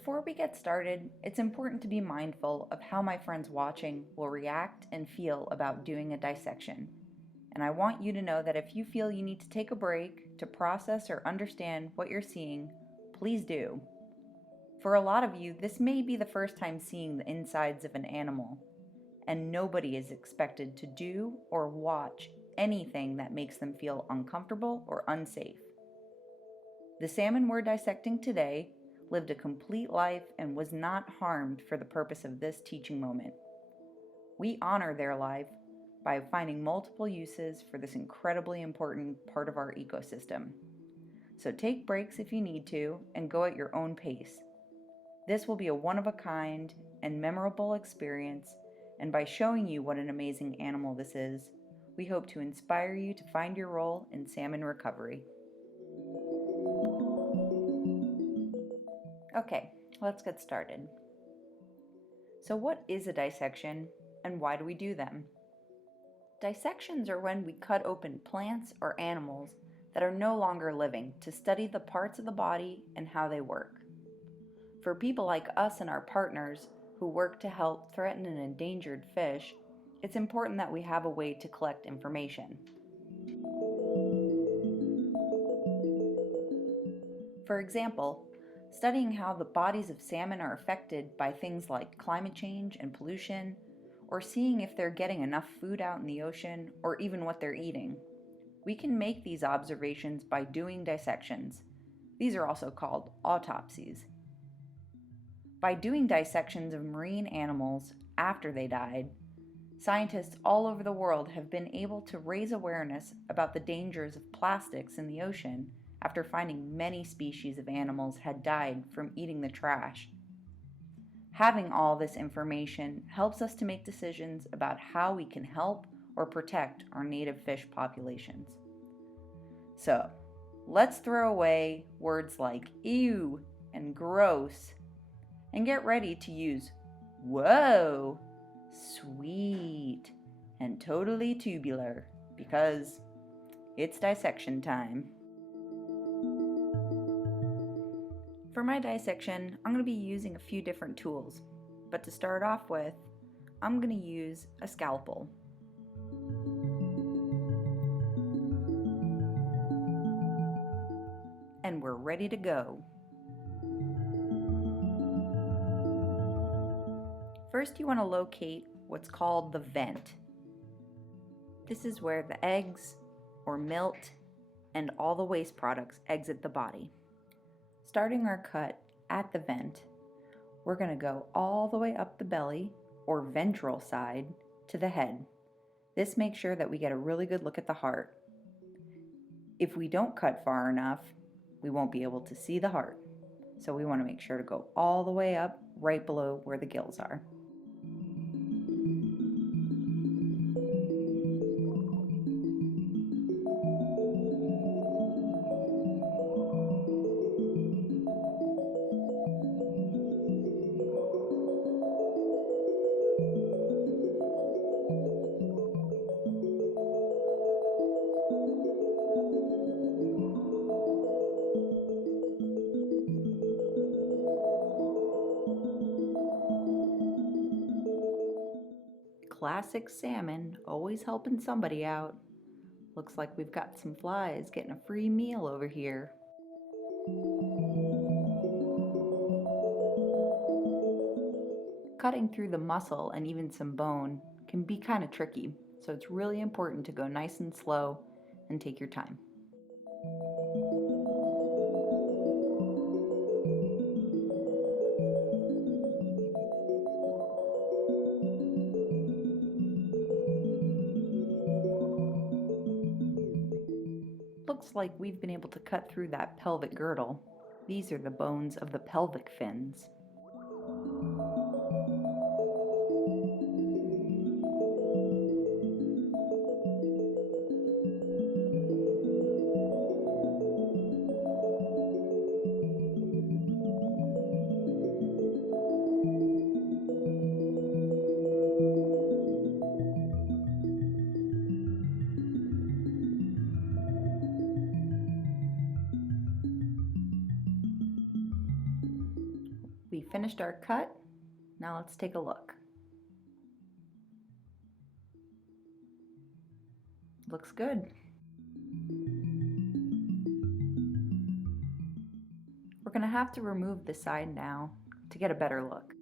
Before we get started, it's important to be mindful of how my friends watching will react and feel about doing a dissection. And I want you to know that if you feel you need to take a break to process or understand what you're seeing, please do. For a lot of you, this may be the first time seeing the insides of an animal, and nobody is expected to do or watch anything that makes them feel uncomfortable or unsafe. The salmon we're dissecting today lived a complete life and was not harmed for the purpose of this teaching moment. We honor their life by finding multiple uses for this incredibly important part of our ecosystem. So take breaks if you need to and go at your own pace. This will be a one-of-a-kind and memorable experience, and by showing you what an amazing animal this is, we hope to inspire you to find your role in salmon recovery. Okay, let's get started. So what is a dissection and why do we do them? Dissections are when we cut open plants or animals that are no longer living to study the parts of the body and how they work. For people like us and our partners who work to help threatened and endangered fish, it's important that we have a way to collect information. For example, studying how the bodies of salmon are affected by things like climate change and pollution, or seeing if they're getting enough food out in the ocean, or even what they're eating. We can make these observations by doing dissections. These are also called autopsies. By doing dissections of marine animals after they died, scientists all over the world have been able to raise awareness about the dangers of plastics in the ocean after finding many species of animals had died from eating the trash. Having all this information helps us to make decisions about how we can help or protect our native fish populations. So, let's throw away words like ew and gross and get ready to use whoa, sweet, and totally tubular because it's dissection time. For my dissection, I'm going to be using a few different tools, but to start off with, I'm going to use a scalpel. And we're ready to go. First, you want to locate what's called the vent. This is where the eggs or milt and all the waste products exit the body. Starting our cut at the vent, we're going to go all the way up the belly or ventral side to the head. This makes sure that we get a really good look at the heart. If we don't cut far enough, we won't be able to see the heart. So we want to make sure to go all the way up right below where the gills are. Classic salmon, always helping somebody out. Looks like we've got some flies getting a free meal over here. Cutting through the muscle and even some bone can be kind of tricky, so it's really important to go nice and slow and take your time. Looks like we've been able to cut through that pelvic girdle. These are the bones of the pelvic fins. We finished our cut. Now let's take a look. Looks good. We're going to have to remove the side now to get a better look.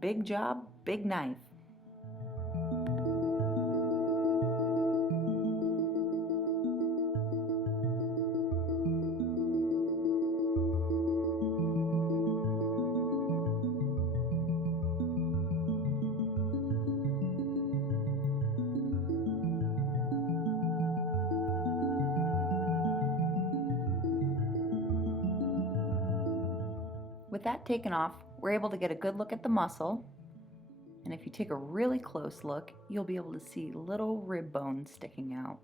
Big job, big knife. With that taken off, we're able to get a good look at the muscle. And if you take a really close look, you'll be able to see little rib bones sticking out.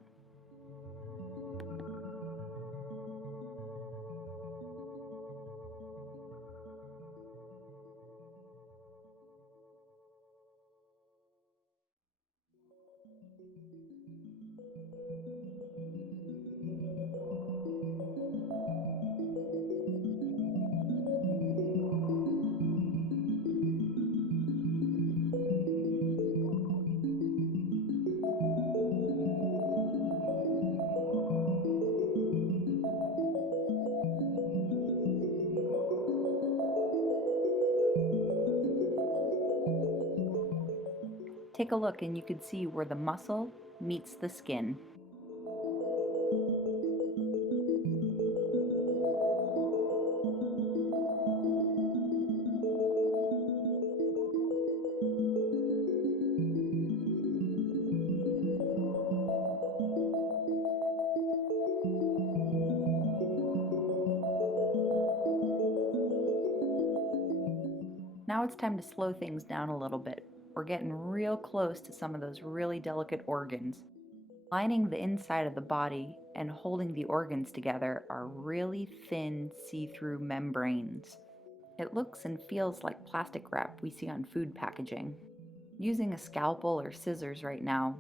Take a look and you can see where the muscle meets the skin. Now it's time to slow things down a little bit. We're getting real close to some of those really delicate organs. Lining the inside of the body and holding the organs together are really thin, see-through membranes. It looks and feels like plastic wrap we see on food packaging. Using a scalpel or scissors right now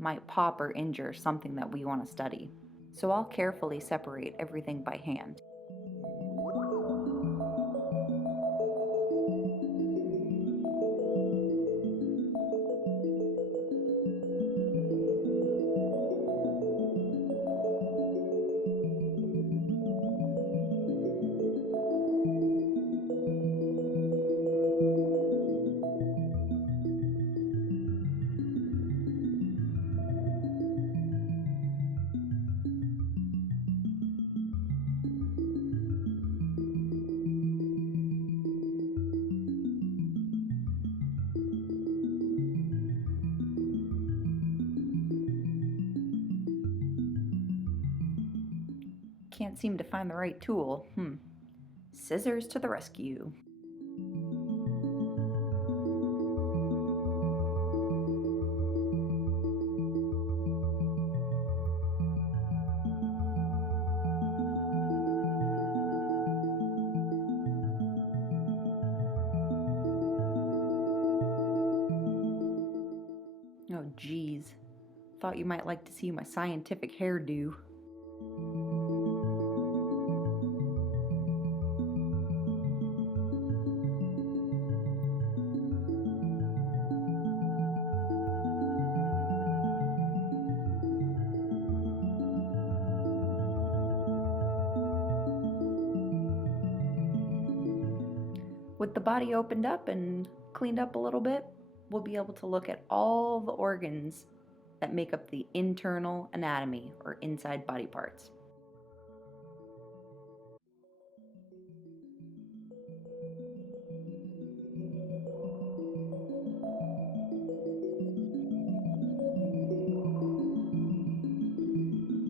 might pop or injure something that we want to study. So I'll carefully separate everything by hand. Can't seem to find the right tool. Scissors to the rescue. Oh geez, thought you might like to see my scientific hairdo. With the body opened up and cleaned up a little bit, we'll be able to look at all the organs that make up the internal anatomy or inside body parts.